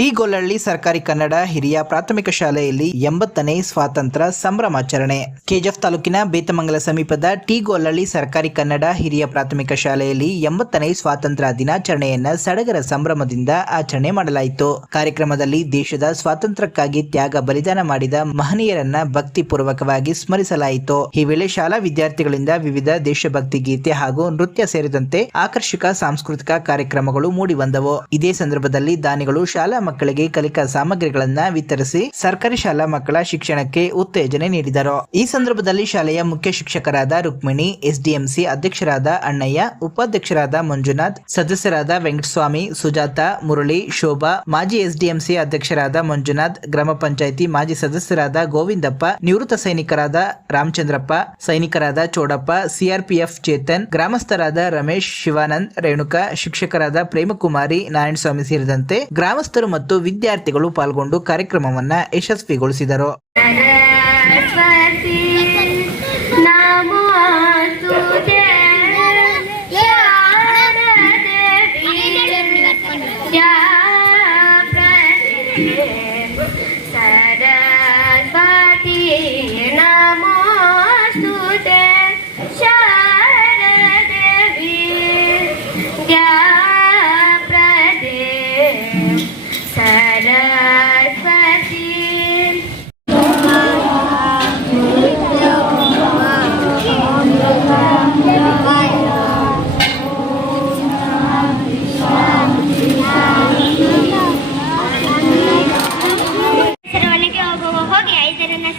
T Gollahalli ಸರ್ಕಾರಿ ಕನ್ನಡ ಹಿರಿಯ ಪ್ರಾಥಮಿಕ ಶಾಲೆಯಲ್ಲಿ 80ನೇ ಸ್ವಾತಂತ್ರ್ಯ ಸಂಭ್ರಮಾಚರಣೆ. ಕೆಜಿಎಫ್ ತಾಲೂಕಿನ ಬೇತಮಂಗಲ ಸಮೀಪದ ಟಿ ಗೊಲ್ಲಹಳ್ಳಿ ಸರ್ಕಾರಿ ಕನ್ನಡ ಹಿರಿಯ ಪ್ರಾಥಮಿಕ ಶಾಲೆಯಲ್ಲಿ 80ನೇ ಸ್ವಾತಂತ್ರ್ಯ ದಿನಾಚರಣೆಯನ್ನ ಸಡಗರ ಸಂಭ್ರಮದಿಂದ ಆಚರಣೆ ಮಾಡಲಾಯಿತು. ಕಾರ್ಯಕ್ರಮದಲ್ಲಿ ದೇಶದ ಸ್ವಾತಂತ್ರ್ಯಕ್ಕಾಗಿ ತ್ಯಾಗ ಬಲಿದಾನ ಮಾಡಿದ ಮಹನೀಯರನ್ನ ಭಕ್ತಿ ಪೂರ್ವಕವಾಗಿ ಸ್ಮರಿಸಲಾಯಿತು. ಈ ವೇಳೆ ಶಾಲಾ ವಿದ್ಯಾರ್ಥಿಗಳಿಂದ ವಿವಿಧ ದೇಶಭಕ್ತಿ ಗೀತೆ ಹಾಗೂ ನೃತ್ಯ ಸೇರಿದಂತೆ ಆಕರ್ಷಕ ಸಾಂಸ್ಕೃತಿಕ ಕಾರ್ಯಕ್ರಮಗಳು ಮೂಡಿಬಂದವು. ಇದೇ ಸಂದರ್ಭದಲ್ಲಿ ದಾನಿಗಳು ಶಾಲಾ ಮಕ್ಕಳಿಗೆ ಕಲಿಕಾ ಸಾಮಗ್ರಿಗಳನ್ನ ವಿತರಿಸಿ ಸರ್ಕಾರಿ ಶಾಲಾ ಮಕ್ಕಳ ಶಿಕ್ಷಣಕ್ಕೆ ಉತ್ತೇಜನೆ ನೀಡಿದರು. ಈ ಸಂದರ್ಭದಲ್ಲಿ ಶಾಲೆಯ ಮುಖ್ಯ ಶಿಕ್ಷಕರಾದ ರುಕ್ಮಿಣಿ, ಎಸ್ಡಿಎಂಸಿ ಅಧ್ಯಕ್ಷರಾದ ಅಣ್ಣಯ್ಯ, ಉಪಾಧ್ಯಕ್ಷರಾದ ಮಂಜುನಾಥ್, ಸದಸ್ಯರಾದ ವೆಂಕಟಸ್ವಾಮಿ, ಸುಜಾತ, ಮುರಳಿ, ಶೋಭಾ, ಮಾಜಿ ಎಸ್ಡಿಎಂಸಿ ಅಧ್ಯಕ್ಷರಾದ ಮಂಜುನಾಥ್, ಗ್ರಾಮ ಪಂಚಾಯಿತಿ ಮಾಜಿ ಸದಸ್ಯರಾದ ಗೋವಿಂದಪ್ಪ, ನಿವೃತ್ತ ಸೈನಿಕರಾದ ರಾಮಚಂದ್ರಪ್ಪ, ಸೈನಿಕರಾದ ಚೋಡಪ್ಪ, ಸಿಆರ್ಪಿಎಫ್ ಚೇತನ್, ಗ್ರಾಮಸ್ಥರಾದ ರಮೇಶ್, ಶಿವಾನಂದ್, ರೇಣುಕಾ, ಶಿಕ್ಷಕರಾದ ಪ್ರೇಮಕುಮಾರಿ, ನಾರಾಯಣಸ್ವಾಮಿ ಸೇರಿದಂತೆ ಗ್ರಾಮಸ್ಥರು ಮತ್ತು ವಿದ್ಯಾರ್ಥಿಗಳು ಪಾಲ್ಗೊಂಡು ಕಾರ್ಯಕ್ರಮವನ್ನ ಯಶಸ್ವಿಗೊಳಿಸಿದರು.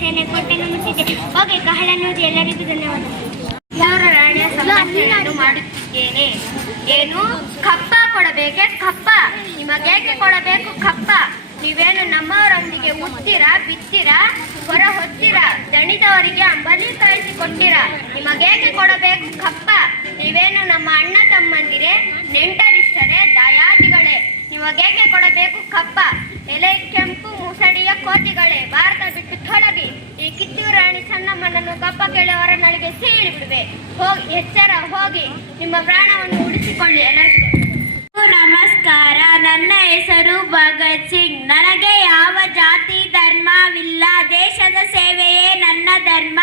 ಸೇನೆ ಕೊಟ್ಟೆನ್ನು ಮುಚ್ಚಿದೆ. ಹೋಗಿ ಕಹಳನ್ನುವುದು ಎಲ್ಲರಿಗೂ ಧನ್ಯವಾದ. ರಾಣಿಯ ಸಮಸ್ಯೆಯನ್ನು ಮಾಡುತ್ತಿದ್ದೇನೆ. ಏನು ಕಪ್ಪ ಕೊಡಬೇಕೆ? ಕಪ್ಪ ನಿಮಗೇಕೆ ಕೊಡಬೇಕು ಕಪ್ಪ? ನೀವೇನು ನಮ್ಮವರೊಂದಿಗೆ ಉತ್ತೀರಾ, ಬಿತ್ತೀರಾ, ಹೊರ ಹೊತ್ತೀರಾ, ದಣಿದವರಿಗೆ ಅಂಬಲಿ ಕಾಯಿಸಿ ಕೊಟ್ಟಿರಾ? ನಿಮಗೇಕೆ ಕೊಡಬೇಕು ಕಪ್ಪ? ನೀವೇನು ನಮ್ಮ ಅಣ್ಣ ತಮ್ಮಂದಿರೇ, ನೆಂಟರಿಷ್ಟರೇ, ದಯಾದಿಗಳೇ, ನಿಮಗೇಕೆ ಕೊಡಬೇಕು ಕಪ್ಪ? ಎಲೆ ಕೆಂಪು ಮುಸಡಿಯ ಕೋತಿಗಳೇ, ಭಾರತ ಬಿಟ್ಟು ತೊಲಗಿ. ಈ ಕಿತ್ತೂರು ರಾಣಿ ಚೆನ್ನಮ್ಮನನ್ನು ಕಪ್ಪ ಕೇಳುವವರ ನಳಿಗೆ ಸೀಳಿ ಬಿಡುವೆ. ಹೋಗಿ ಎಚ್ಚರ, ಹೋಗಿ ನಿಮ್ಮ ಪ್ರಾಣವನ್ನು ಉಳಿಸಿಕೊಳ್ಳಿ. ನಮಸ್ಕಾರ. ನನ್ನ ಹೆಸರು ಭಗತ್ ಸಿಂಗ್. ನನಗೆ ಯಾವ ಜಾತಿ ಧರ್ಮವಿಲ್ಲ. ದೇಶದ ಸೇವೆಯೇ ನನ್ನ ಧರ್ಮ.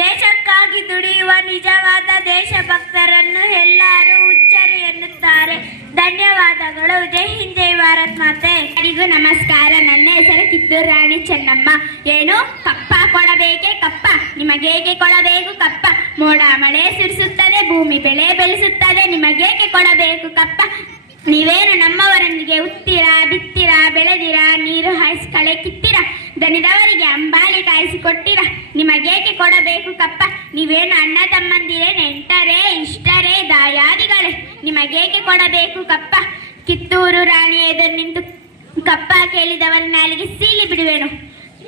ದೇಶಕ್ಕಾಗಿ ದುಡಿಯುವ ನಿಜವಾದ ದೇಶಭಕ್ತರನ್ನು ಎಲ್ಲರೂ ಹುಚ್ಚರು ಎನ್ನುತ್ತಾರೆ. ಧನ್ಯವಾದಗಳು. ಜೈ ಹಿಂದ್, ಜೈ ಭಾರತ್ ಮಾತೆ. ಎಲ್ಲರಿಗೂ ನಮಸ್ಕಾರ. ನನ್ನ ಹೆಸರು ಕಿತ್ತೂರು ರಾಣಿ ಚೆನ್ನಮ್ಮ. ಏನು ಕಪ್ಪ ಕೊಡಬೇಕೆ ಕಪ್ಪ? ನಿಮಗೇಕೆ ಕೊಡಬೇಕು ಕಪ್ಪ? ಮೋಡ ಮಳೆ ಸುರಿಸುತ್ತದೆ, ಭೂಮಿ ಬೆಳೆ ಬೆಳೆಸುತ್ತದೆ, ನಿಮಗೇಕೆ ಕೊಡಬೇಕು ಕಪ್ಪ? ನೀವೇನು ನಮ್ಮವರೊಂದಿಗೆ ಉತ್ತೀರಾ, ಬಿತ್ತೀರಾ, ಬೆಳೆದಿರಾ, ನೀರು ಹಾಯಿಸಿ ಕಳೆ ಕಿತ್ತೀರಾ, ದಣಿದವರಿಗೆ ಅಂಬಾಲಿ ಕಾಯಿಸಿ ಕೊಟ್ಟಿರಾ? ನಿಮಗೇಕೆ ಕೊಡಬೇಕು ಕಪ್ಪ? ನೀವೇನು ಅಣ್ಣ ತಮ್ಮಂದಿರೇ, ನೆಂಟರೇ, ಇಷ್ಟರೇ, ದಾಯಾದಿಗಳೇ, ನಿಮಗೇಕೆ ಕೊಡಬೇಕು ಕಪ್ಪ? ಕಿತ್ತೂರು ರಾಣಿ ಎದುರು ನಿಂತು ಕಪ್ಪ ಕೇಳಿದವರ ನಾಲಿಗೆ ಸೀಳಿ ಬಿಡುವೆನು.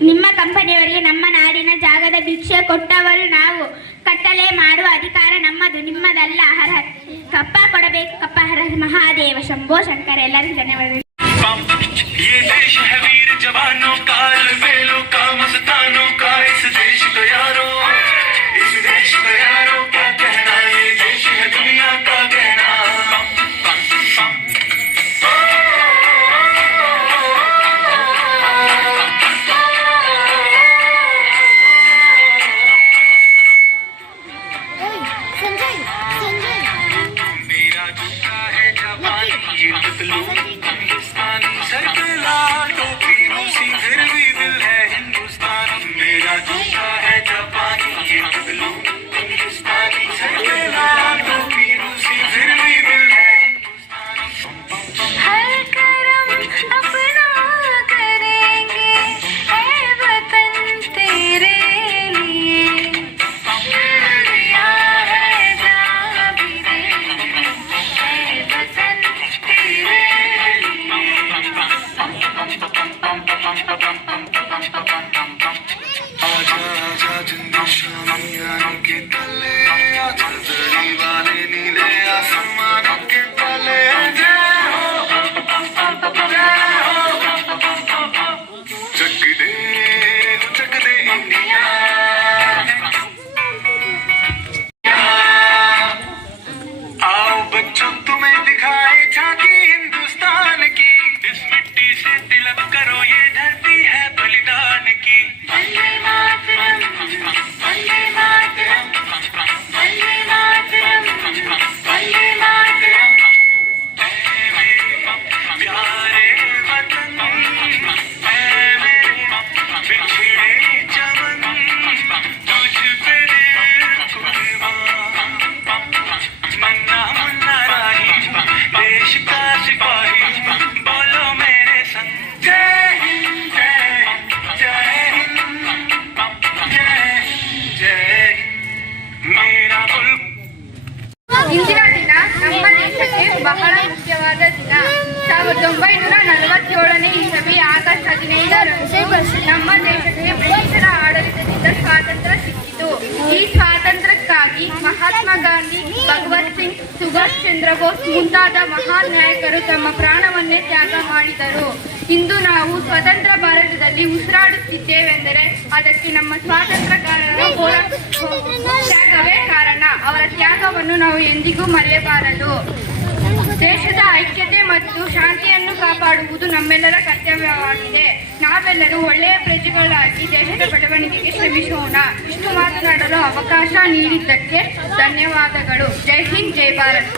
ನಿಮ್ಮ ಕಂಪನಿಯವರಿಗೆ ನಮ್ಮ ನಾಡಿನ ಜಾಗದ ಭಿಕ್ಷೆ ಕೊಟ್ಟವರು ನಾವು. ಕಟ್ಟಲೆ ಮಾಡುವ ಅಧಿಕಾರ ನಮ್ಮದು, ನಿಮ್ಮದಲ್ಲ. ಹರ ಕಪ್ಪ ಕೊಡಬೇಕು ಕಪ್ಪ. ಹರ ಮಹಾದೇವ ಶಂಭೋ ಶಂಕರ. ಎಲ್ಲರಿಗೂ ಧನ್ಯವಾದಗಳು. मेरा जूता है जापान, ये तलब करो ये धरती है बलिदान की। वंदे मातरम, वंदे मातरम, वंदे मातरम, वंदे मातरम। प्यारे वतन, बिछड़े चमन, तुझ पे दिल कुर्बान। मन्ना मुन्ना राही, देश का सिपाही, बोलो मेरे संग। जय हिंद, जय हिंद, जय हिंद, जय हिंद, जय हिंद। मेरा मुल्क ಇಂದಿನ ದಿನ ನಮ್ಮ ದೇಶಕ್ಕೆ ಬಹಳ ಮುಖ್ಯವಾದ ದಿನ. 1947ನೇ ಇಸವಿ ಆಗಸ್ಟ್ 15ರಂದು ನಮ್ಮ ದೇಶಕ್ಕೆ ಬ್ರಿಟಿಷರ ಆಡಳಿತದಿಂದ ಸ್ವಾತಂತ್ರ್ಯ ಸಿಕ್ಕಿತು. ಈ ಸ್ವಾತಂತ್ರ್ಯಕ್ಕಾಗಿ ಮಹಾತ್ಮ ಗಾಂಧಿ, ಭಗವತ್ ಸಿಂಗ್, ಸುಭಾಷ್ ಚಂದ್ರ ಬೋಸ್ ಮುಂತಾದ ಮಹಾನ್ ನಾಯಕರು ತಮ್ಮ ಪ್ರಾಣವನ್ನೇ ತ್ಯಾಗ ಮಾಡಿದರು. ಇಂದು ನಾವು ಸ್ವತಂತ್ರ ಭಾರತದಲ್ಲಿ ಉಸಿರಾಡುತ್ತಿದ್ದೇವೆಂದರೆ ಅದಕ್ಕೆ ನಮ್ಮ ಸ್ವಾತಂತ್ರ್ಯಗಾರರ ತ್ಯಾಗವೇ ಕಾರಣ. ಅವರ ತ್ಯಾಗವನ್ನು ನಾವು ಎಂದಿಗೂ ಮರೆಯಬಾರದು. ದೇಶದ ಐಕ್ಯತೆ ಮತ್ತು ಶಾಂತಿಯನ್ನು ಕಾಪಾಡುವುದು ನಮ್ಮೆಲ್ಲರ ಕರ್ತವ್ಯವಾಗಿದೆ. ನಾವೆಲ್ಲರೂ ಒಳ್ಳೆಯ ಪ್ರಜೆಗಳಾಗಿ ದೇಶದ ಬೆಳವಣಿಗೆಗೆ ಶ್ರಮಿಸೋಣ. ಇಷ್ಟು ಮಾತನಾಡಲು ಅವಕಾಶ ನೀಡಿದ್ದಕ್ಕೆ ಧನ್ಯವಾದಗಳು. ಜೈ ಹಿಂದ್, ಜೈ Bharat.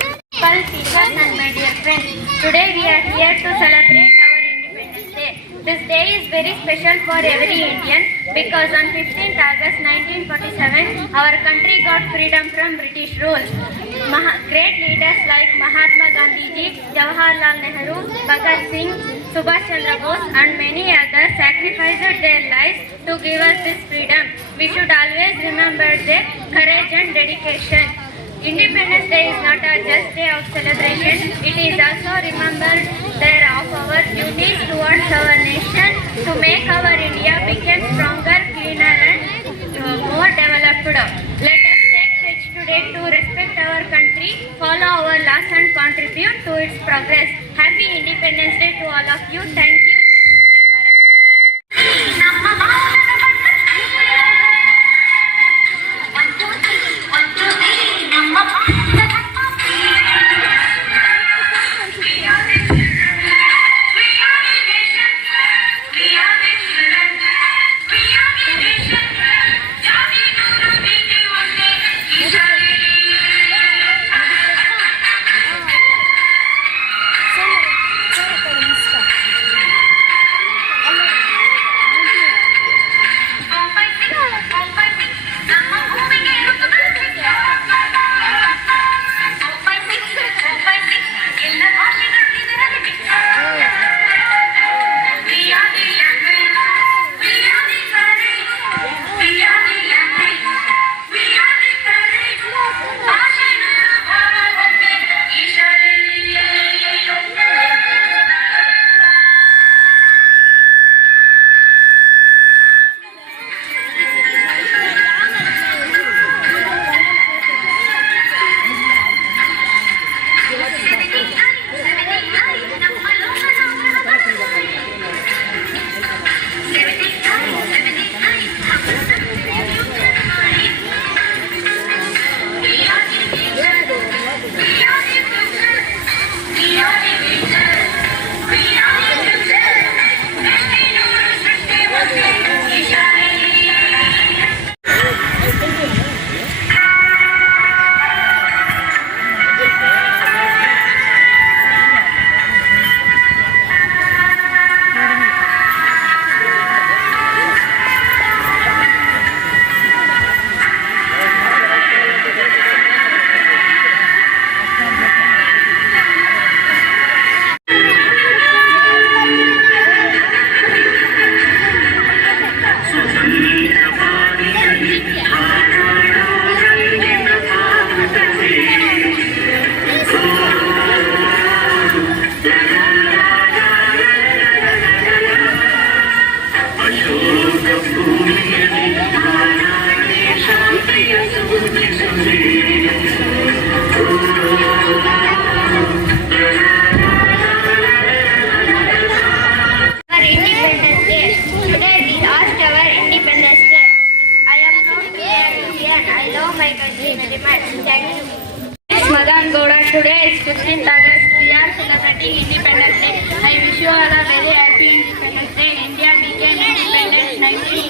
Teachers and my dear friends, today we are here to celebrate our Independence Day. This day is very special for every Indian because on 15th August 1947 our country got freedom from British rule. Great leaders like Mahatma Gandhi ji, Jawaharlal Nehru, Bhagat Singh, Subhash Chandra Bose and many others sacrificed their lives to give us this freedom. We should always remember their courage and dedication. Independence Day is not a just day of celebration. It is also remembered there of our duties towards our nation to make our India become stronger, cleaner and more developed. Let us take steps today to respect our country, follow our laws and contribute to its progress. Happy Independence Day to all of you. Thank you. Jai Hind, Jai Bharat Mata.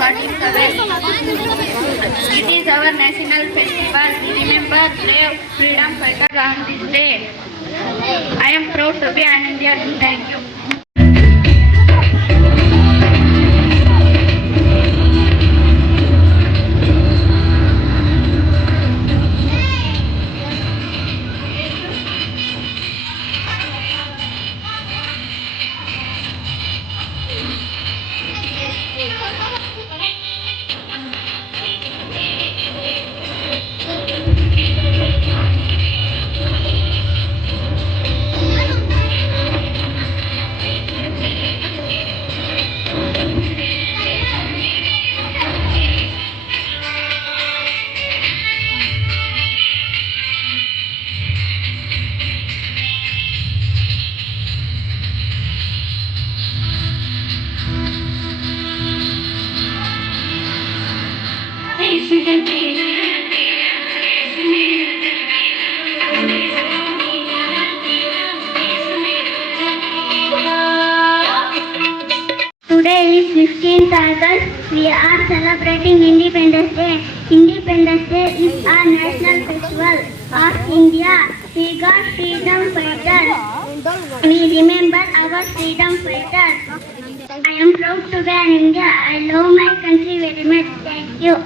ಮಾಡುತ್ತವೆ. It is our national festival. We remember brave freedom fighters on this day. I am proud to be an Indian. Thank you. Today is 15th August. We are celebrating Independence Day. Independence Day is our national festival of India. We got freedom fighters. We remember our freedom fighters. I am proud to be an India. I love my country very much. Thank you.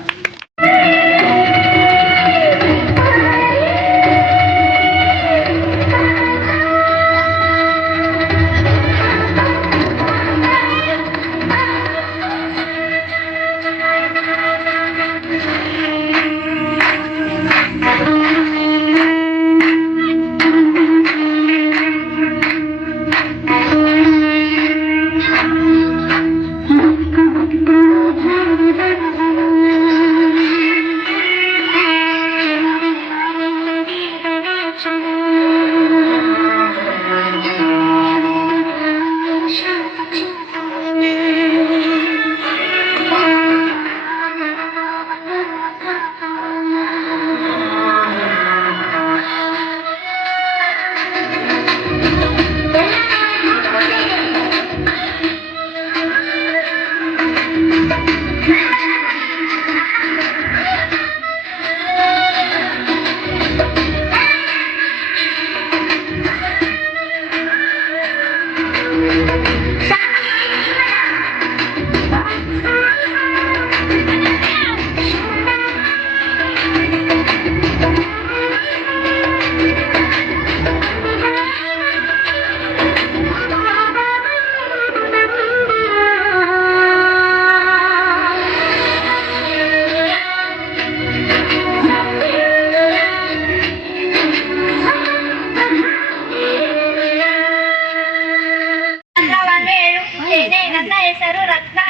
ನನ್ನ ಹೆಸರು ರತ್ನ.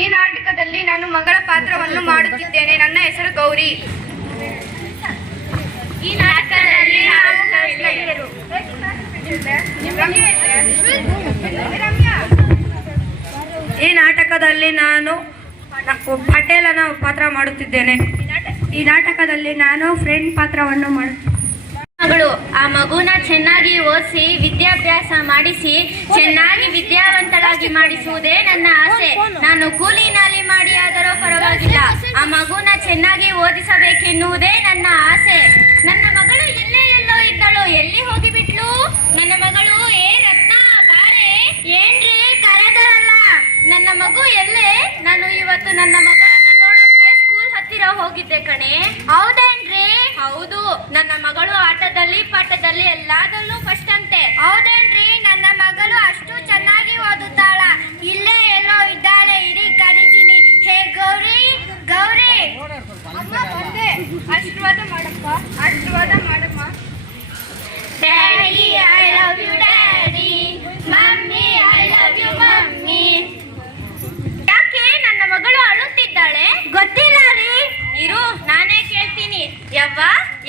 ಈ ನಾಟಕದಲ್ಲಿ ನಾನು ಮಗಳ ಪಾತ್ರವನ್ನು ಮಾಡುತ್ತಿದ್ದೇನೆ. ನನ್ನ ಹೆಸರು ಗೌರಿ. ಈ ನಾಟಕದಲ್ಲಿ ನಾವು ಸ್ನೇಹಿತರು. ಈ ನಾಟಕದಲ್ಲಿ ನಾನು ಪಟೇಲನ ಪಾತ್ರ ಮಾಡುತ್ತಿದ್ದೇನೆ. ಈ ನಾಟಕದಲ್ಲಿ ನಾನು ಫ್ರೆಂಡ್ ಪಾತ್ರವನ್ನು ಮಾಡುತ್ತಿದ್ದೇನೆ. ಮಗಳು ಆ ಮಗುನ ಚೆನ್ನಾಗಿ ಓದಿಸಿ ವಿದ್ಯಾಭ್ಯಾಸ ಮಾಡಿಸಿ ಚೆನ್ನಾಗಿ ವಿದ್ಯಾವಂತರಾಗಿ ಮಾಡಿಸುವುದೇ ನನ್ನ ಆಸೆ. ನಾನು ಕೂಲಿ ನಾಲಿ ಮಾಡಿ ಆದರೂ ಪರವಾಗಿಲ್ಲ, ಆ ಮಗುನ ಚೆನ್ನಾಗಿ ಓದಿಸಬೇಕೆನ್ನುವುದೇ ನನ್ನ ಆಸೆ. ನನ್ನ ಮಗಳು ಇಲ್ಲೇ ಎಲ್ಲೋ ಇದ್ದಳು, ಎಲ್ಲಿ ಹೋಗಿಬಿಟ್ಲು ನನ್ನ ಮಗಳು? ಏ ರತ್ನ ಬಾರೆ. ಏನ್ರಿ ಕರೆದರಲ್ಲ? ನನ್ನ ಮಗು ಎಲ್ಲೇ? ನಾನು ಇವತ್ತು ನನ್ನ ಮಗಳನ್ನು ನೋಡೋಕೆ ಸ್ಕೂಲ್ ಹತ್ತಿರ ಹೋಗಿದ್ದೆ ಕಣೆ. ಹೌದೇನ್ರಿ? ಹೌದು, ನನ್ನ ಮಗಳು ಆಟದಲ್ಲಿ ಪಾಠದಲ್ಲಿ ಎಲ್ಲದಲ್ಲೂ ಫಸ್ಟ್ ಅಂತೆ. ಹೌದೇನ್ರಿ? ನನ್ನ ಮಗಳು ಅಷ್ಟು ಚೆನ್ನಾಗಿ ಓದುತ್ತಾಳ. ಇಲ್ಲೇ ಎಲ್ಲೋ ಇದ್ದಾಳೆ, ಇಡೀ ಕರಿತೀನಿ. ಹೇ ಗೌರಿ, ಗೌರಿ. ಅಮ್ಮ ಬಂದೆ. ಆಶೀರ್ವಾದ ಮಾಡಪ್ಪ, ಆಶೀರ್ವಾದ ಮಾಡಮ್ಮ. Daddy I love you daddy, mummy I love you mummy. ಯಾಕೆ ನನ್ನ ಮಗಳು ಅಳುತ್ತಿದ್ದಾಳೆ? ಗೊತ್ತಿಲ್ಲ ರೀ. ಇರು, ನಾನೇ ಕೇಳ್ತೀನಿ. ಯವ್ವ,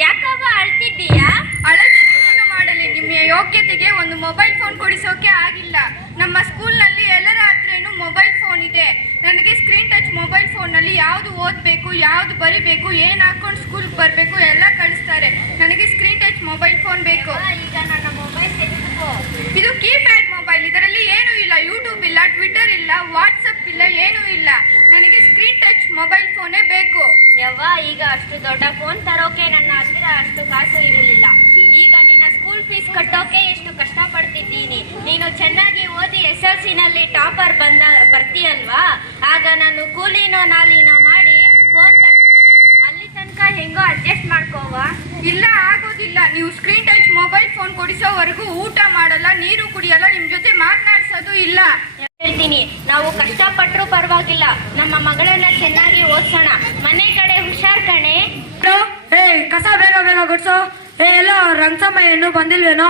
ಯಾಕವ್ವ ಅಳ್ತಿದ್ದೀಯಾ? ಅಳತೇನು ಮಾಡಲಿ, ನಿಮ್ಮ ಯೋಗ್ಯತೆಗೆ ಒಂದು ಮೊಬೈಲ್ ಫೋನ್ ಕೊಡಿಸೋಕೆ ಆಗಿಲ್ಲ. ನಮ್ಮ ಸ್ಕೂಲ್ನಲ್ಲಿ ಎಲ್ಲರ ಹತ್ರನೂ ಮೊಬೈಲ್ ಫೋನ್ ಇದೆ. ನನಗೆ ಸ್ಕ್ರೀನ್ ಟಚ್ ಮೊಬೈಲ್ ಫೋನ್ನಲ್ಲಿ ಯಾವುದು ಓದಬೇಕು, ಯಾವುದು ಬರಿಬೇಕು, ಏನು ಹಾಕೊಂಡು ಸ್ಕೂಲ್ಗೆ ಬರಬೇಕು ಎಲ್ಲ ಕಳಿಸ್ತಾರೆ. ನನಗೆ ಸ್ಕ್ರೀನ್ ಟಚ್ ಮೊಬೈಲ್ ಫೋನ್ ಬೇಕು. ಈಗ ನನ್ನ ಮೊಬೈಲ್ ತೆಗೆದುಕೋ. ಇದು ಕೀಪ್ಯಾಡ್ ಮೊಬೈಲ್. ಇದರಲ್ಲಿ ಏನೂ ಇಲ್ಲ, ಯೂಟ್ಯೂಬ್ ಇಲ್ಲ, ಟ್ವಿಟರ್ ಇಲ್ಲ, ವಾಟ್ಸಪ್ ಇಲ್ಲ, ಏನೂ ಇಲ್ಲ. ನನಗೆ ಟಚ್ ಮೊಬೈಲ್ ಫೋನೇ ಬೇಕು. ಯವ್ವ, ಈಗ ಅಷ್ಟು ದೊಡ್ಡ ಫೋನ್ ತರೋಕೆ ನನ್ನ ಹತ್ತಿರ ಅಷ್ಟು ಕಾಸು ಇರಲಿಲ್ಲ. ಈಗ ನಿನ್ನ ಸ್ಕೂಲ್ ಫೀಸ್ ಕಟ್ಟೋಕೆ ಎಷ್ಟು ಕಷ್ಟ ಪಡ್ತಿದ್ದೀನಿ. ನೀನು ಚೆನ್ನಾಗಿ ಓದಿ SLC ನಲ್ಲಿ ಟಾಪರ್ ಬರ್ತೀಯಲ್ವಾ, ಆಗ ನಾನು ಕೂಲಿನೋ ನಾಲಿನೋ ಮಾಡಿ ಫೋನ್ ತರ್ತೀನಿ. ಅಲ್ಲಿ ತನಕ ಹೆಂಗೋ ಅಡ್ಜಸ್ಟ್ ಮಾಡ್ಕೋವ. ಇಲ್ಲ, ಆಗೋದಿಲ್ಲ. ನೀವು ಸ್ಕ್ರೀನ್ ಟಚ್ ಮೊಬೈಲ್ ಫೋನ್ ಕೊಡಿಸೋವರೆಗೂ ಊಟ ಮಾಡಲ್ಲ, ನೀರು ಕುಡಿಯಲ್ಲ, ನಿಮ್ ಜೊತೆ ಮಾತನಾಡ್ಸೋದು ಇಲ್ಲ. ಹೇಳ್ತೀನಿ, ನಾವು ಕಷ್ಟಪಟ್ಟರು ಪರವಾಗಿಲ್ಲ, ನಮ್ಮ ಮಗಳನ್ನ ಚೆನ್ನಾಗಿ ಓದ್ಸೋಣ. ಮನೆ ಕಡೆ ಹುಷಾರ್ ಕಣೆ. ಕಸ ಬೇಗ ಬೇಗ ಗುಡ್ಸೋ. ಎಲ್ಲೋ ರಂಗಸಮ್ಮ ಇನ್ನೂ ಬಂದಿಲ್ವೇನೋ?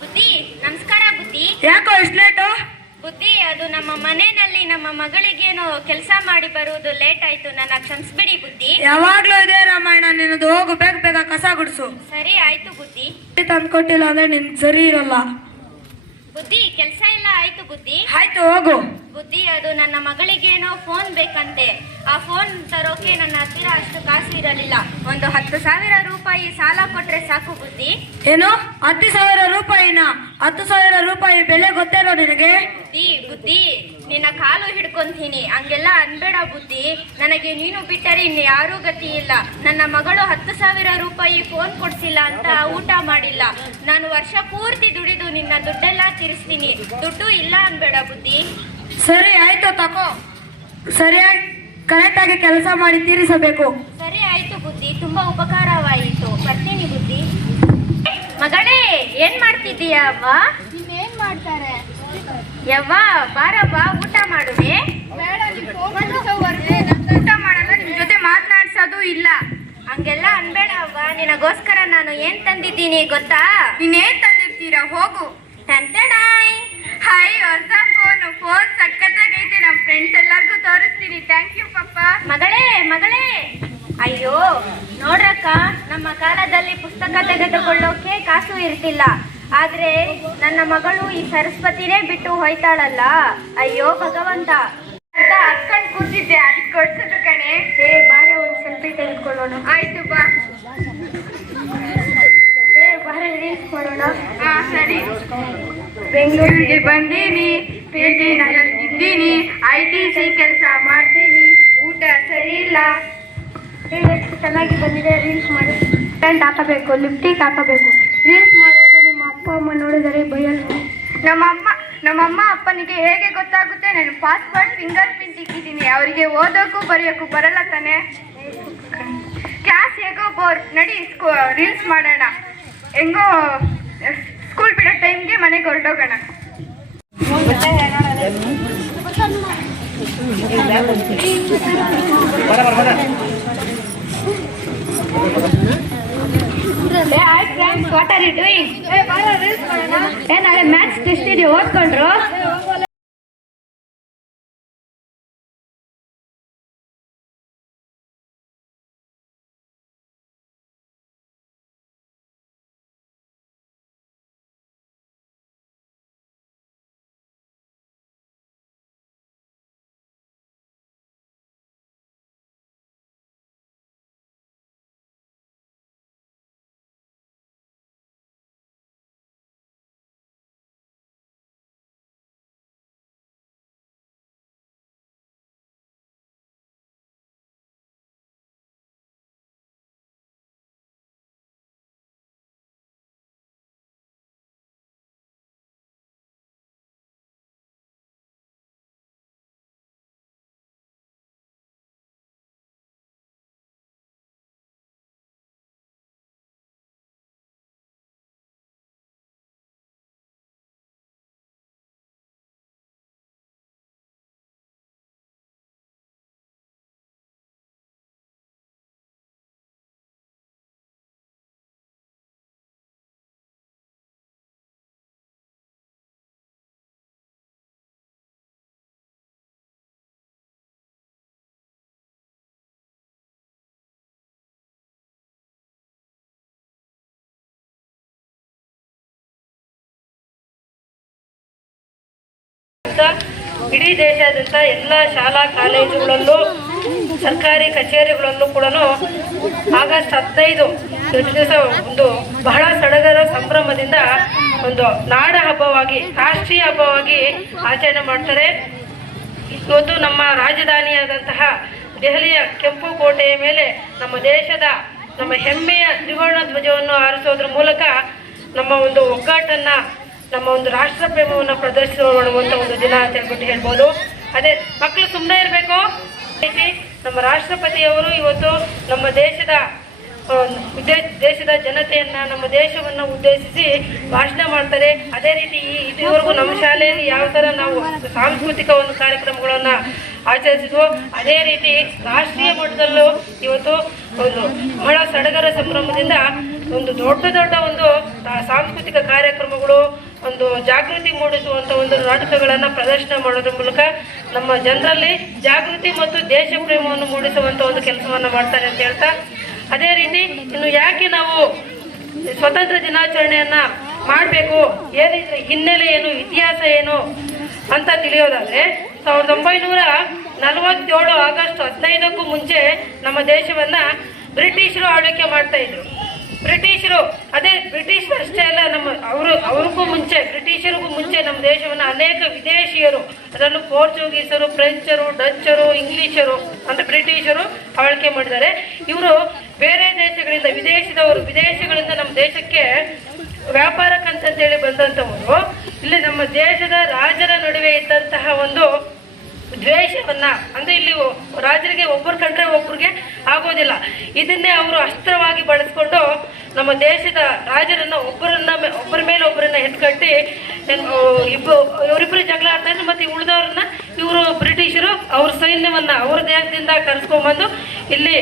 ಬುದ್ಧಿ, ನಮಸ್ಕಾರ ಬುದ್ಧಿ. ಯಾಕೋ ಇಷ್ಟು ಲೇಟು? ಬುದ್ಧಿ, ಅದು ನಮ್ಮ ಮನೆಯಲ್ಲಿ ನಮ್ಮ ಮಗಳಿಗೇನು ಕೆಲಸ ಮಾಡಿ ಬರುವುದು ಲೇಟ್ ಆಯ್ತು, ನನ್ನ ಕ್ಷಮಿಸ್ಬಿಡಿ ಬುದ್ಧಿ. ಯಾವಾಗ್ಲೂ ಇದೇ ರಾಮಾಯಣ ನಿನ್ನದು. ಹೋಗು, ಬೇಗ ಬೇಗ ಕಸ ಗುಡ್ಸು. ಸರಿ ಆಯ್ತು ಬುದ್ಧಿ. ತಂದ್ಕೊಟ್ಟಿಲ್ಲ ಅಂದ್ರೆ ನಿನ್ ಸರಿ ಇರಲ್ಲ. ಬುದ್ಧಿ, ಕೆಲಸ ಎಲ್ಲ ಆಯ್ತು ಬುದ್ಧಿ. ಆಯ್ತು, ಹೋಗು. ಬುದ್ಧಿ, ಅದು ನನ್ನ ಮಗಳಿಗೇನೋ ಫೋನ್ ಬೇಕಂತೆ. ಆ ಫೋನ್ ತರೋಕೆ ನನ್ನ ಹತ್ತಿರ ಅಷ್ಟು ಕಾಸು ಇರಲಿಲ್ಲ. ಒಂದು 10,000 ರೂಪಾಯಿ ಸಾಲ ಕೊಟ್ರೆ ಸಾಕು ಬುದ್ಧಿ. ಏನು, 10,000 ರೂಪಾಯಿನ? 10,000 ರೂಪಾಯಿ ಬೆಲೆ ಗೊತ್ತೇನೋ ನಿನಗೆ? ಬುದ್ಧಿ, ನಿನ್ನ ಕಾಲು ಹಿಡ್ಕೊಂತೀನಿ, ಹಂಗೆಲ್ಲ ಅನ್ಬೇಡ ಬುದ್ಧಿ. ನನಗೆ ನೀನು ಬಿಟ್ಟರೆ ಇನ್ಯಾರೂ ಗತಿ ಇಲ್ಲ. ನನ್ನ ಮಗಳು 10,000 ರೂಪಾಯಿ ಫೋನ್ ಕೊಡ್ಸಿಲ್ಲ ಅಂತ ಊಟ ಮಾಡಿಲ್ಲ. ನಾನು ವರ್ಷ ಪೂರ್ತಿ ದುಡಿದು ನಿನ್ನ ದುಡ್ಡೆಲ್ಲ ತೀರಿಸ್ತೀನಿ. ದುಡ್ಡು ಇಲ್ಲ ಅನ್ಬೇಡ ಬುದ್ಧಿ. ಸರಿ ಆಯ್ತು, ತಗೋ. ಸರಿಯಾಗಿ ಕರೆಕ್ಟಾಗಿ ಕೆಲಸ ಮಾಡಿ ತೀರಿಸಬೇಕು. ಸರಿ ಆಯ್ತು ಬುದ್ಧಿ, ತುಂಬಾ ಉಪಕಾರವಾಯಿತು. ಬರ್ತೀನಿ ಬುದ್ಧಿ. ಮಗಳೇ, ಏನ್ ಮಾಡ್ತಿದ್ದೀಯ ಅವ್ವ? ಏನ್ ಮಾಡ್ತಾರೆ? ಯವ್ವ, ಬಾರವ್ವ, ಊಟ ಮಾಡುವೆ. ಬೇಡ, ನೀವು ಫೋನ್ ಕೊಡಿಸೋವರೆಗೂ ಊಟ ಮಾಡಲ್ಲ, ನಿಮ್ ಜೊತೆ ಮಾತನಾಡ್ಸೋದು ಇಲ್ಲ. ಹಂಗೆಲ್ಲ ಅನ್ಬೇಡ ಅವ್ವ, ನಿನಗೋಸ್ಕರ ನಾನು ಏನ್ ತಂದಿದ್ದೀನಿ ಗೊತ್ತಾ? ನೀನೇನ್ ತಂದಿರ್ತೀರಾ? ಹೋಗು. ಟಂಟಡಾಯ್. ಹಾಯ್, ಹೊಸ ಫೋನ್ ಸಕ್ಕತ್ತಾಗೈತೆ. ನಮ್ಮ ಫ್ರೆಂಡ್ಸ್ ಎಲ್ಲರಿಗೂ ತೋರಿಸ್ತೀನಿ. ಥ್ಯಾಂಕ್ ಯು ಪಪ್ಪ. ಮಗಳೇ, ಅಯ್ಯೋ ನೋಡ್ರಕ್ಕ, ನಮ್ಮ ಕಾಲದಲ್ಲಿ ಪುಸ್ತಕ ತೆಗೆದುಕೊಳ್ಳೋಕೆ ಕಾಸು ಇರ್ತಿಲ್ಲ. ಆದ್ರೆ ನನ್ನ ಮಗಳು ಈ ಸರಸ್ವತಿನೇ ಬಿಟ್ಟು ಹೋಯ್ತಾಳಲ್ಲ. ಅಯ್ಯೋ ಭಗವಂತ ಅಂತ ಅಕ್ಕಂಡ್ ಕೂತಿದ್ದೆ, ಅದಕ್ಕೆ ಕೊಡ್ಸೋದು ಕಣೆ. ಬಾರೆ, ಒಂದು ಸೆಲ್ಫಿ ತೆಗೆದುಕೊಳ್ಳೋಣ. ಆಯ್ತು ಬಾ. ಬಾರೆ, ರೀಲ್ಸ್ ಮಾಡೋಣ. ಹಾ ಸರಿ. ಬೆಂಗಳೂರಿಗೆ ಬಂದೀನಿ, PG ನಗರದಿದ್ದೀನಿ, ITC ಕೆಲಸ ಮಾಡ್ತೀನಿ, ಊಟ ಸರಿ ಇಲ್ಲ. ಎಷ್ಟು ಚೆನ್ನಾಗಿ ಬಂದಿದೆ. ರೀಲ್ಸ್ ಮಾಡಿ ಪ್ಯಾಂಟ್ ಹಾಕಬೇಕು, ಲಿಪ್ಟಿಕ್ ಹಾಕಬೇಕು. ರೀಲ್ಸ್ ಮಾಡೋದು ನಿಮ್ಮ ಅಪ್ಪ ಅಮ್ಮ ನೋಡಿದರೆ ಬಯಲು. ನಮ್ಮಮ್ಮ ಅಪ್ಪನಿಗೆ ಹೇಗೆ ಗೊತ್ತಾಗುತ್ತೆ? ನಾನು ಪಾಸ್ವರ್ಡ್ ಫಿಂಗರ್ ಪ್ರಿಂಟ್ ಇಕ್ಕಿದ್ದೀನಿ. ಅವರಿಗೆ ಓದೋಕ್ಕೂ ಬರೆಯೋಕ್ಕೂ ಬರಲ್ಲ ತಾನೆ. ಕ್ಲಾಸ್ ಹೇಗೋ ಬೋರ್, ನಡಿ ರೀಲ್ಸ್ ಮಾಡೋಣ. ಹೆಂಗೋ ಸ್ಕೂಲ್ ಬಿಡೋ ಟೈಮ್ಗೆ ಮನೆಗೆ ಹೊರಟೋಗೋಣ. Hi friends, what are you doing? ನಾಳೆ ಮ್ಯಾಥ್ಸ್ ಟೆಸ್ಟ್ ಇದೆ, ಓದ್ಕೊಂಡ್ರು? ಇಡೀ ದೇಶಾದ್ಯಂತ ಎಲ್ಲ ಶಾಲಾ ಕಾಲೇಜುಗಳಲ್ಲೂ ಸರ್ಕಾರಿ ಕಚೇರಿಗಳಲ್ಲೂ ಕೂಡ ಆಗಸ್ಟ್ 15 ದಿವಸ ಒಂದು ಬಹಳ ಸಡಗರ ಸಂಭ್ರಮದಿಂದ ಒಂದು ನಾಡ ಹಬ್ಬವಾಗಿ, ರಾಷ್ಟ್ರೀಯ ಹಬ್ಬವಾಗಿ ಆಚರಣೆ ಮಾಡ್ತಾರೆ. ಇವತ್ತು ನಮ್ಮ ರಾಜಧಾನಿಯಾದಂತಹ ದೆಹಲಿಯ ಕೆಂಪು ಕೋಟೆಯ ಮೇಲೆ ನಮ್ಮ ಹೆಮ್ಮೆಯ ತ್ರಿವರ್ಣ ಧ್ವಜವನ್ನು ಹಾರಿಸೋದ್ರ ಮೂಲಕ ನಮ್ಮ ಒಂದು ಒಗ್ಗಟ್ಟನ್ನ, ನಮ್ಮ ಒಂದು ರಾಷ್ಟ್ರ ಪ್ರೇಮವನ್ನು ಪ್ರದರ್ಶಿಸುವಂತ ಒಂದು ದಿನ ಅಂತ ಹೇಳ್ಬಿಟ್ಟು ಹೇಳ್ಬೋದು. ಅದೇ ಮಕ್ಕಳು ಸುಮ್ಮನೆ ಇರಬೇಕು. ನಮ್ಮ ರಾಷ್ಟ್ರಪತಿಯವರು ಇವತ್ತು ನಮ್ಮ ದೇಶದ ಜನತೆಯನ್ನ, ನಮ್ಮ ದೇಶವನ್ನ ಉದ್ದೇಶಿಸಿ ಭಾಷಣ ಮಾಡ್ತಾರೆ. ಅದೇ ರೀತಿ ಇದುವರೆಗೂ ನಮ್ಮ ಶಾಲೆಯಲ್ಲಿ ಯಾವ ತರ ನಾವು ಸಾಂಸ್ಕೃತಿಕ ಒಂದು ಕಾರ್ಯಕ್ರಮಗಳನ್ನ ಆಚರಿಸಿದ್ವು, ಅದೇ ರೀತಿ ರಾಷ್ಟ್ರೀಯ ಮಟ್ಟದಲ್ಲೂ ಇವತ್ತು ಒಂದು ಮಹಿಳಾ ಸಡಗರ ಸಂಭ್ರಮದಿಂದ ಒಂದು ದೊಡ್ಡ ಒಂದು ಸಾಂಸ್ಕೃತಿಕ ಕಾರ್ಯಕ್ರಮಗಳು, ಒಂದು ಜಾಗೃತಿ ಮೂಡಿಸುವಂತ ಒಂದು ನಾಟಕಗಳನ್ನ ಪ್ರದರ್ಶನ ಮಾಡೋದ್ರ ಮೂಲಕ ನಮ್ಮ ಜನರಲ್ಲಿ ಜಾಗೃತಿ ಮತ್ತು ದೇಶ ಪ್ರೇಮವನ್ನು ಮೂಡಿಸುವಂತ ಒಂದು ಕೆಲಸವನ್ನ ಮಾಡ್ತಾರೆ ಅಂತ ಹೇಳ್ತಾ, ಅದೇ ರೀತಿ ಇನ್ನು ಯಾಕೆ ನಾವು ಸ್ವತಂತ್ರ ದಿನಾಚರಣೆಯನ್ನ ಮಾಡಬೇಕು, ಏನಿದ್ರೆ ಹಿನ್ನೆಲೆ ಏನು, ಇತಿಹಾಸ ಏನು ಅಂತ ತಿಳಿಯೋದಾದ್ರೆ 1947 ಆಗಸ್ಟ್ 15ಕ್ಕೂ ಮುಂಚೆ ನಮ್ಮ ದೇಶವನ್ನ ಬ್ರಿಟಿಷರು ಆಳ್ವಿಕೆ ಮಾಡ್ತಾ ಇದ್ರು. ಬ್ರಿಟಿಷರು ಅಷ್ಟೇ ಅಲ್ಲ, ಅವ್ರಿಗೂ ಮುಂಚೆ, ಬ್ರಿಟಿಷರಿಗೂ ಮುಂಚೆ ನಮ್ಮ ದೇಶವನ್ನ ಅನೇಕ ವಿದೇಶಿಯರು, ಅದರಲ್ಲೂ ಪೋರ್ಚುಗೀಸರು, ಫ್ರೆಂಚರು, ಡಚ್ಚರು, ಇಂಗ್ಲಿಷರು ಅಂತ ಬ್ರಿಟಿಷರು ಆಳ್ವಿಕೆ ಮಾಡಿದ್ದಾರೆ. ಇವರು ಬೇರೆ ದೇಶಗಳಿಂದ, ವಿದೇಶಗಳಿಂದ ನಮ್ಮ ದೇಶಕ್ಕೆ ವ್ಯಾಪಾರಕ್ಕಂತೇಳಿ ಬಂದಂಥವರು ಇಲ್ಲಿ ನಮ್ಮ ದೇಶದ ರಾಜರ ನಡುವೆ ಇದ್ದಂತಹ ಒಂದು ದ್ವೇಷವನ್ನ, ಅಂದ್ರೆ ಇಲ್ಲಿ ರಾಜರಿಗೆ ಒಬ್ಬರು ಕಂಡ್ರೆ ಒಬ್ರಿಗೆ ಆಗೋದಿಲ್ಲ, ಇದನ್ನೇ ಅವರು ಅಸ್ತ್ರವಾಗಿ ಬಳಸ್ಕೊಂಡು ನಮ್ಮ ದೇಶದ ರಾಜರನ್ನ ಒಬ್ಬರ ಮೇಲೆ ಒಬ್ಬರನ್ನ ಹೆಟ್ಕಟ್ಟಿ ಇವರಿಬ್ಬರು ಜಗಳ ಆಡ್ತಾ ಇದ್ರು. ಮತ್ತೆ ಉಳಿದವ್ರನ್ನ ಇವರು ಬ್ರಿಟಿಷರು ಅವ್ರ ಸೈನ್ಯವನ್ನ ಅವ್ರ ದೇಶದಿಂದ ಕರ್ಸ್ಕೊಂಡ್ಬಂದು ಇಲ್ಲಿ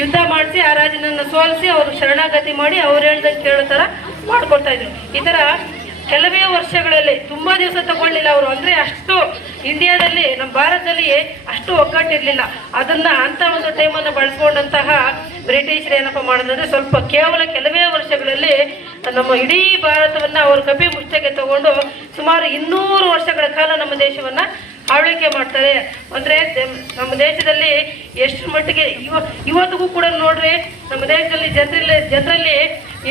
ಯುದ್ಧ ಮಾಡಿಸಿ ಆ ರಾಜನನ್ನ ಸೋಲಿಸಿ ಅವರು ಶರಣಾಗತಿ ಮಾಡಿ ಅವ್ರು ಹೇಳ್ದಂಗೆ ಕೇಳೋ ತರ ಮಾಡ್ಕೊಡ್ತಾ ಇದ್ರು. ಈ ತರ ಕೆಲವೇ ವರ್ಷಗಳಲ್ಲಿ, ತುಂಬಾ ದಿವಸ ತಗೊಳ್ಳಿಲ್ಲ ಅವರು, ಅಂದ್ರೆ ಅಷ್ಟು ಇಂಡಿಯಾದಲ್ಲಿ, ನಮ್ಮ ಭಾರತದಲ್ಲಿ ಅಷ್ಟು ಒಗ್ಗಟ್ಟಿರ್ಲಿಲ್ಲ. ಅದನ್ನ ಅಂತ ಒಂದು ಟೈಮನ್ನು ಬಳಸ್ಕೊಂಡಂತಹ ಬ್ರಿಟಿಷರು ಏನಪ್ಪ ಮಾಡೋದಂದ್ರೆ ಸ್ವಲ್ಪ ಕೇವಲ ಕೆಲವೇ ವರ್ಷಗಳಲ್ಲಿ ನಮ್ಮ ಇಡೀ ಭಾರತವನ್ನ ಅವ್ರ ಕಪಿ ಮುಷ್ಟಿಗೆ ತಗೊಂಡು ಸುಮಾರು 200 ವರ್ಷಗಳ ಕಾಲ ನಮ್ಮ ದೇಶವನ್ನ ಆಳ್ವಿಕೆ ಮಾಡ್ತಾರೆ. ಅಂದ್ರೆ ನಮ್ಮ ದೇಶದಲ್ಲಿ ಎಷ್ಟು ಮಟ್ಟಿಗೆ ಇವತ್ತಿಗೂ ಕೂಡ ನೋಡ್ರಿ, ನಮ್ಮ ದೇಶದಲ್ಲಿ ಜನರಲ್ಲಿ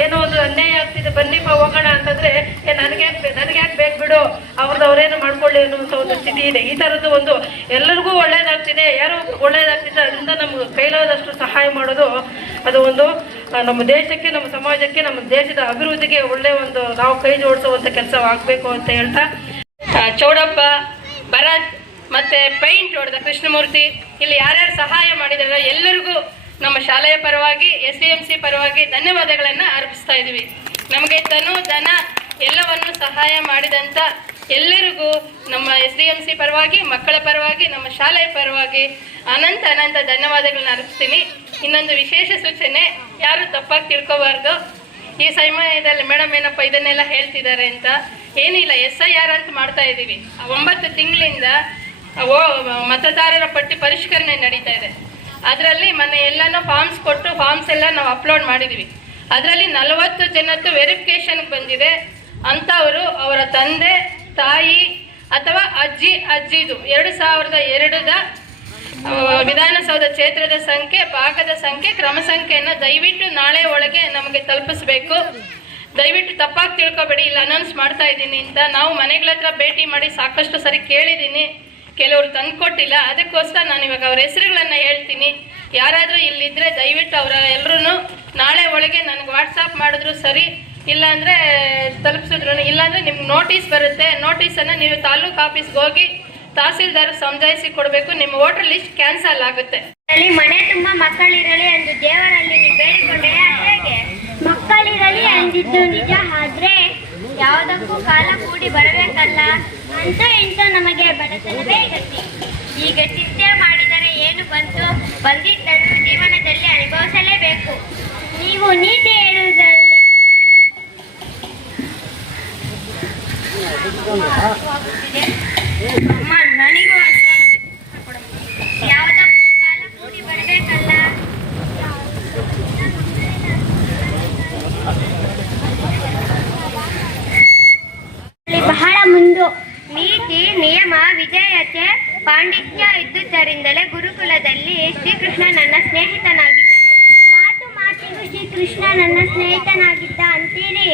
ಏನೋ ಒಂದು ಅನ್ಯಾಯ ಆಗ್ತಿದೆ, ಬನ್ನಿಪ್ಪ ಹೋಗೋಣ ಅಂತಂದ್ರೆ ನನಗೆ ಯಾಕೆ ಬೇಕು ಬಿಡು, ಅವ್ರೇನು ಮಾಡ್ಕೊಳ್ಳಿ ಅನ್ನುವಂಥ ಒಂದು ಸ್ಥಿತಿ ಇದೆ. ಈ ತರದ್ದು ಒಂದು ಎಲ್ಲರಿಗೂ ಒಳ್ಳೇದಾಗ್ತಿದೆ, ಯಾರೋ ಒಳ್ಳೇದಾಗ್ತಿದೆ, ಅದರಿಂದ ನಮ್ಗೆ ಕೈಲಾದಷ್ಟು ಸಹಾಯ ಮಾಡೋದು, ಅದು ಒಂದು ನಮ್ಮ ದೇಶಕ್ಕೆ, ನಮ್ಮ ಸಮಾಜಕ್ಕೆ, ನಮ್ಮ ದೇಶದ ಅಭಿವೃದ್ಧಿಗೆ ಒಳ್ಳೆ ಒಂದು ನಾವು ಕೈ ಜೋಡಿಸುವಂತ ಕೆಲಸ ಆಗ್ಬೇಕು ಅಂತ ಹೇಳ್ತಾ, ಚೌಡಪ್ಪ, ಭರತ್ ಮತ್ತೆ ಪೈಂಟ್ ಹೊಡೆದ ಕೃಷ್ಣಮೂರ್ತಿ, ಇಲ್ಲಿ ಯಾರ್ಯಾರು ಸಹಾಯ ಮಾಡಿದಾರೆ ಎಲ್ಲರಿಗೂ ನಮ್ಮ ಶಾಲೆಯ ಪರವಾಗಿ, SDMC ಪರವಾಗಿ ಧನ್ಯವಾದಗಳನ್ನ ಅರ್ಪಿಸ್ತಾ ಇದೀವಿ. ನಮಗೆ ಧನ ಎಲ್ಲವನ್ನು ಸಹಾಯ ಮಾಡಿದಂತ ಎಲ್ಲರಿಗೂ ನಮ್ಮ SDMC ಪರವಾಗಿ, ಮಕ್ಕಳ ಪರವಾಗಿ, ನಮ್ಮ ಶಾಲೆಯ ಪರವಾಗಿ ಅನಂತ ಧನ್ಯವಾದಗಳನ್ನ ಅರ್ಪಿಸ್ತೀನಿ. ಇನ್ನೊಂದು ವಿಶೇಷ ಸೂಚನೆ, ಯಾರು ತಪ್ಪಾಗಿ ತಿಳ್ಕೋಬಾರ್ದು. ಈ ಸಮಯದಲ್ಲಿ ಮೇಡಮ್ ಏನಪ್ಪ ಇದನ್ನೆಲ್ಲ ಹೇಳ್ತಿದ್ದಾರೆ ಅಂತ, ಏನಿಲ್ಲ, SIR ಅಂತ ಮಾಡ್ತಾ ಇದ್ದೀವಿ. 9 ತಿಂಗಳಿಂದ ಮತದಾರರ ಪಟ್ಟಿ ಪರಿಷ್ಕರಣೆ ನಡೀತಾ ಇದೆ. ಅದರಲ್ಲಿ ಮೊನ್ನೆ ಎಲ್ಲನೂ ಫಾರ್ಮ್ಸ್ ಕೊಟ್ಟು ಫಾರ್ಮ್ಸ್ ಎಲ್ಲ ನಾವು ಅಪ್ಲೋಡ್ ಮಾಡಿದ್ದೀವಿ. ಅದರಲ್ಲಿ 40 ಜನದ್ದು ವೆರಿಫಿಕೇಶನ್ಗೆ ಬಂದಿದೆ. ಅಂಥವರು ಅವರ ತಂದೆ, ತಾಯಿ ಅಥವಾ ಅಜ್ಜಿದು 2002ದ ವಿಧಾನಸೌಧ ಕ್ಷೇತ್ರದ ಸಂಖ್ಯೆ, ಭಾಗದ ಸಂಖ್ಯೆ, ಕ್ರಮ ಸಂಖ್ಯೆಯನ್ನು ದಯವಿಟ್ಟು ನಾಳೆ ಒಳಗೆ ನಮಗೆ ತಲುಪಿಸ್ಬೇಕು. ದಯವಿಟ್ಟು ತಪ್ಪಾಗಿ ತಿಳ್ಕೊಬೇಡಿ, ಇಲ್ಲಿ ಅನೌನ್ಸ್ ಮಾಡ್ತಾ ಇದ್ದೀನಿ ಅಂತ. ನಾವು ಮನೆಗಳ ಹತ್ರ ಭೇಟಿ ಮಾಡಿ ಸಾಕಷ್ಟು ಸರಿ ಕೇಳಿದ್ದೀನಿ, ಕೆಲವರು ತಂದುಕೊಟ್ಟಿಲ್ಲ. ಅದಕ್ಕೋಸ್ಕರ ನಾನು ಇವಾಗ ಅವ್ರ ಹೆಸರುಗಳನ್ನ ಹೇಳ್ತೀನಿ. ಯಾರಾದರೂ ಇಲ್ಲಿದ್ದರೆ ದಯವಿಟ್ಟು ಅವರ ಎಲ್ಲರೂ ನಾಳೆ ಒಳಗೆ ನನಗೆ ವಾಟ್ಸಾಪ್ ಮಾಡಿದ್ರು ಸರಿ, ಇಲ್ಲಾಂದರೆ ತಲುಪಿಸಿದ್ರು, ಇಲ್ಲಾಂದರೆ ನಿಮ್ಗೆ ನೋಟಿಸ್ ಬರುತ್ತೆ. ನೋಟಿಸನ್ನು ನೀವು ತಾಲೂಕು ಆಫೀಸ್ಗೆ ಹೋಗಿ ತಹಸೀಲ್ದಾರ್ ಸಮಜಾಯಿಸಿ ಕೊಡಬೇಕು. ನಿಮ್ಮ ವೋಟರ್ ಲಿಸ್ಟ್ ಕ್ಯಾನ್ಸಲ್ ಆಗುತ್ತೆ. ಮನೆ ತುಂಬ ಮಕ್ಕಳಿರಲಿ ಎಂದು ದೇವರಲ್ಲಿ ಬೇಡಿಕೊಂಡೆ, ಹೇಗೆ ಮಕ್ಕಳಿರಲಿ ಅಂದಿದ್ದು ನಿಜ. ಆದ್ರೆ ಯಾವುದಕ್ಕೂ ಕಾಲ ಕೂಡಿ ಬರಬೇಕಲ್ಲ ಅಂತ ನಮಗೆ ಬಡತನವೇ ಗತಿ. ಈಗ ಚಿಂತೆ ಮಾಡಿದರೆ ಏನು ಬಂತು, ಬಂದಿದ್ದನ್ನು ಜೀವನದಲ್ಲಿ ಅನುಭವಿಸಲೇಬೇಕು. ನೀವು ನೀತಿ ಹೇಳುವುದರಲ್ಲಿ ನನಗೂ ಯಾವುದಕ್ಕೂ ಕಾಲ ಕೂಡಿ ಬರಬೇಕಲ್ಲ. ಬಹಳ ಮುಂದು ನೀತಿ, ನಿಯಮ, ವಿಧೇಯತೆ, ಪಾಂಡಿತ್ಯ ಇದ್ದುದರಿಂದಲೇ ಗುರುಕುಲದಲ್ಲಿ ಶ್ರೀಕೃಷ್ಣ ನನ್ನ ಸ್ನೇಹಿತನಾಗಿದ್ದನು. ಮಾತಿಗೂ ಶ್ರೀಕೃಷ್ಣ ನನ್ನ ಸ್ನೇಹಿತನಾಗಿದ್ದ ಅಂತೀರಿ?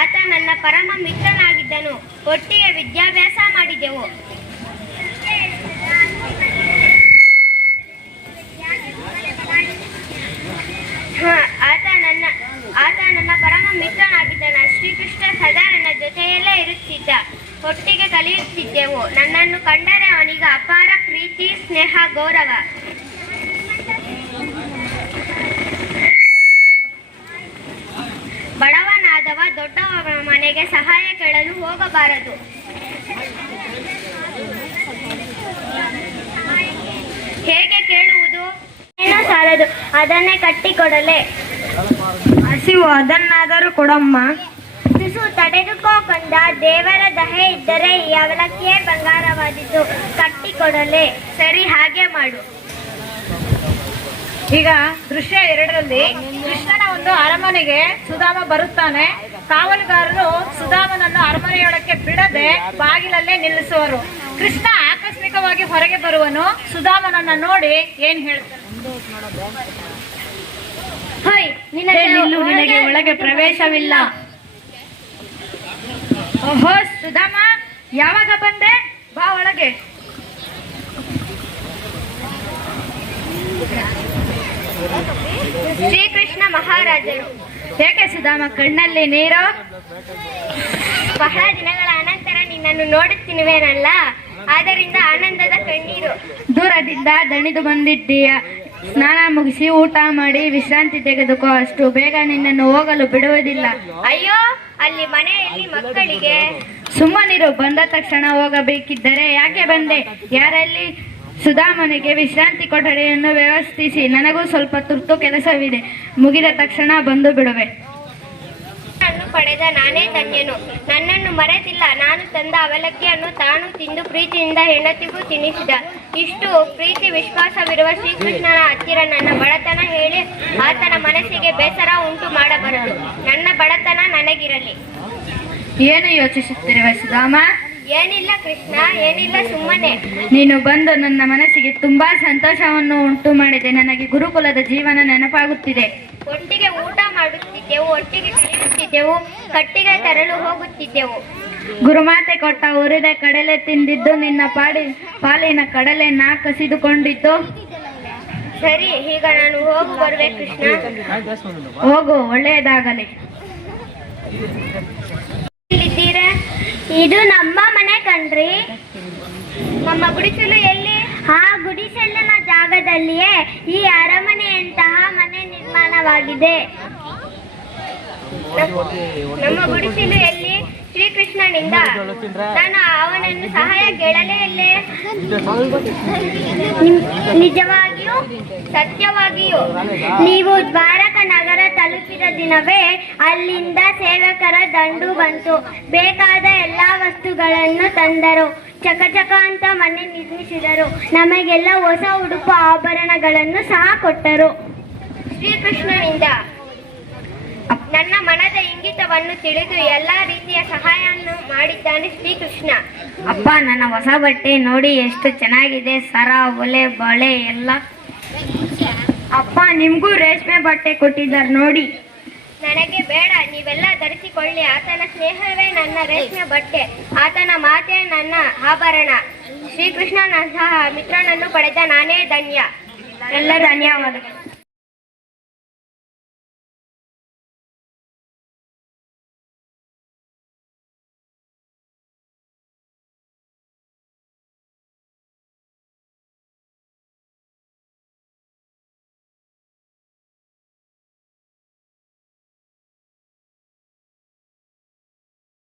ಆತ ನನ್ನ ಪರಮ ಮಿತ್ರನಾಗಿದ್ದನು. ಒಟ್ಟಿಗೆ ವಿದ್ಯಾಭ್ಯಾಸ ಮಾಡಿದೆವು. ಕಲಿಯುತ್ತಿದ್ದೆವು. ನನ್ನನ್ನು ಕಂಡರೆ ಅವನಿಗೆ ಅಪಾರ ಪ್ರೀತಿ, ಸ್ನೇಹ, ಗೌರವ. ಬಡವನಾದವ ದೊಡ್ಡವನ ಮನೆಗೆ ಸಹಾಯ ಕೇಳಲು ಹೋಗಬಾರದು. ಹೇಗೆ ಕೇಳುವುದು? ಏನೋ ಸಾಲದು, ಅದನ್ನೇ ಕಟ್ಟಿಕೊಡಲೆ. ಹಸಿವು, ಅದನ್ನಾದರೂ ಕೊಡಮ್ಮ. ತುಸು ತಡೆದುಕೋ ಕಂದ, ದೇವರ ದಯೆ ಇದ್ದರೆ ಈ ಅವಲಕ್ಕಿಯೇ ಬಂಗಾರವಾದಿತು, ಕಟ್ಟಿಕೊಡಲೆ. ಸರಿ, ಹಾಗೆ ಮಾಡು. ಈಗ ದೃಶ್ಯ 2ರಲ್ಲಿ ಕೃಷ್ಣನ ಒಂದು ಅರಮನೆಗೆ ಸುಧಾಮ ಬರುತ್ತಾನೆ. ಕಾವಲುಗಾರರು ಸುಧಾಮನನ್ನು ಅರಮನೆಯೊಳಕ್ಕೆ ಬಿಡದೆ ಬಾಗಿಲಲ್ಲೇ ನಿಲ್ಲಿಸುವರು. ಕೃಷ್ಣ ಆಕಸ್ಮಿಕವಾಗಿ ಹೊರಗೆ ಬರುವನು. ಸುಧಾಮನನ್ನ ನೋಡಿ ಏನ್ ಹೇಳ್ತಾನೆ? ನಿನಗೆ ಒಳಗೆ ಪ್ರವೇಶವಿಲ್ಲ. ಓಹೋ ಸುಧಾಮ, ಯಾವಾಗ ಬಂದೆ? ಬಾ ಒಳಗೆ. ಶ್ರೀಕೃಷ್ಣ ಮಹಾರಾಜರು. ಏಕೆ ಸುಧಾಮ, ಕಣ್ಣಲ್ಲಿ ನೀರು? ಬಹಳ ದಿನಗಳ ಅನಂತರ ನಿನ್ನನ್ನು ನೋಡುತ್ತಿರುವೆನಲ್ಲ, ಆದ್ದರಿಂದ ಆನಂದದ ಕಣ್ಣೀರು. ದೂರದಿಂದ ದಣಿದು ಬಂದಿದ್ದೀಯ. ಸ್ನಾನ ಮುಗಿಸಿ ಊಟ ಮಾಡಿ ವಿಶ್ರಾಂತಿ ತೆಗೆದುಕೋ. ಅಷ್ಟು ಬೇಗ ನಿನ್ನನ್ನು ಹೋಗಲು ಬಿಡುವುದಿಲ್ಲ. ಅಯ್ಯೋ, ಅಲ್ಲಿ ಮನೆಯಲ್ಲಿ ಮಕ್ಕಳಿಗೆ. ಸುಮ್ಮನಿರು, ಬಂದ ತಕ್ಷಣ ಹೋಗಬೇಕಿದ್ದರೆ ಯಾಕೆ ಬಂದೆ? ಯಾರಲ್ಲಿ? ಸುಧಾಮನಿಗೆ ವಿಶ್ರಾಂತಿ ಕೊಠಡಿಯನ್ನು ವ್ಯವಸ್ಥಿಸಿ. ನನಗೂ ಸ್ವಲ್ಪ ತುರ್ತು ಕೆಲಸವಿದೆ, ಮುಗಿದ ತಕ್ಷಣ ಬಂದು ಬಿಡುವೆ. ನನ್ನನ್ನು ಪಡೆದ ನಾನೇ ಧನ್ಯನು. ನನ್ನನ್ನು ಮರೆತಿಲ್ಲ. ನಾನು ತಂದ ಅವಲಕ್ಕಿಯನ್ನು ತಾನು ತಿಂದು ಪ್ರೀತಿಯಿಂದ ಹೆಂಡತಿಗೂ ತಿನ್ನಿಸಿದ. ಇಷ್ಟು ಪ್ರೀತಿ ವಿಶ್ವಾಸವಿರುವ ಶ್ರೀಕೃಷ್ಣನ ಹತ್ತಿರ ನನ್ನ ಬಡತನ ಹೇಳಿ ಆತನ ಮನಸ್ಸಿಗೆ ಬೇಸರ ಉಂಟು ಮಾಡಬಾರದು. ನನ್ನ ಬಡತನ ನನಗಿರಲಿ. ಏನು ಯೋಚಿಸುತ್ತಿರುವೆ ಸುಧಾಮ? ಏನಿಲ್ಲ ಕೃಷ್ಣ, ಏನಿಲ್ಲ, ಸುಮ್ಮನೆ. ನೀನು ಬಂದು ನನ್ನ ಮನಸ್ಸಿಗೆ ತುಂಬಾ ಸಂತೋಷವನ್ನು ಉಂಟು ಮಾಡಿದೆ. ನನಗೆ ಗುರುಕುಲದ ಜೀವನ ನೆನಪಾಗುತ್ತಿದೆ. ಒಟ್ಟಿಗೆ ಊಟ ಮಾಡುತ್ತಿದ್ದೆವು, ಒಟ್ಟಿಗೆ ಕಲಿಯುತ್ತಿದ್ದೆವು, ಕಟ್ಟಿಗೆ ತರಲು ಹೋಗುತ್ತಿದ್ದೆವು. ಗುರುಮಾತೆ ಕೊಟ್ಟ ಹುರಿದ ಕಡಲೆ ತಿಂದಿದ್ದು, ನಿನ್ನ ಪಾಲಿನ ಕಡಲೆ ನಾ ಕಸಿದುಕೊಂಡಿದ್ದು. ಸರಿ, ಈಗ ನಾನು ಹೋಗಿ ಬರುವೆ ಕೃಷ್ಣ. ಹೋಗು, ಒಳ್ಳೆಯದಾಗಲಿ. ಇಲ್ಲಿದ್ದೀರಾ? ಇದು ನಮ್ಮ ಮನೆ ಕಣ್ರಿ. ನಮ್ಮ ಗುಡಿಸಲು ಎಲ್ಲಿ? ಆ ಗುಡಿಸಲಿನ ಜಾಗದಲ್ಲಿಯೇ ಈ ಅರಮನೆಯಂತಹ ಮನೆ ನಿರ್ಮಾಣವಾಗಿದೆ. ನಮ್ಮ ಗುಡಿಸಲು ಎಲ್ಲಿ? ಶ್ರೀಕೃಷ್ಣನಿಂದ. ನಾನು ಅವನನ್ನು ಸಹಾಯ ಕೇಳಲೇ ಇಲ್ಲೇ? ನಿಜವಾಗಿಯೂ, ಸತ್ಯವಾಗಿಯೂ. ನೀವು ದ್ವಾರಕ ನಗರ ತಲುಪಿದ ದಿನವೇ ಅಲ್ಲಿಂದ ಸೇವಕರ ದಂಡು ಬಂತು. ಬೇಕಾದ ಎಲ್ಲಾ ವಸ್ತುಗಳನ್ನು ತಂದರು. ಚಕಚಕ ಅಂತ ಮನೆ ನಿರ್ಮಿಸಿದರು. ನಮಗೆಲ್ಲ ಹೊಸ ಉಡುಪು ಆಭರಣಗಳನ್ನು ಸಹ ಕೊಟ್ಟರು. ಶ್ರೀಕೃಷ್ಣನಿಂದ ನನ್ನ ಮನದ ಇಂಗಿತವನ್ನು ತಿಳಿದು ಎಲ್ಲಾ ರೀತಿಯ ಸಹಾಯವನ್ನು ಮಾಡಿದ್ದಾನೆ ಶ್ರೀಕೃಷ್ಣ. ಅಪ್ಪ, ನನ್ನ ಹೊಸ ಬಟ್ಟೆ ನೋಡಿ ಎಷ್ಟು ಚೆನ್ನಾಗಿದೆ. ಸರ, ಒಲೆ, ಬಳೆ ಎಲ್ಲ. ಅಪ್ಪ, ನಿಮ್ಗೂ ರೇಷ್ಮೆ ಬಟ್ಟೆ ಕೊಟ್ಟಿದ್ದಾರೆ ನೋಡಿ. ನನಗೆ ಬೇಡ, ನೀವೆಲ್ಲ ಧರಿಸಿಕೊಳ್ಳಿ. ಆತನ ಸ್ನೇಹವೇ ನನ್ನ ರೇಷ್ಮೆ ಬಟ್ಟೆ, ಆತನ ಮಾತೆ ನನ್ನ ಆಭರಣ. ಶ್ರೀಕೃಷ್ಣನಂತಹ ಮಿತ್ರನನ್ನು ಪಡೆದ ನಾನೇ ಧನ್ಯ. ಎಲ್ಲ ಧನ್ಯವಾದಗಳು.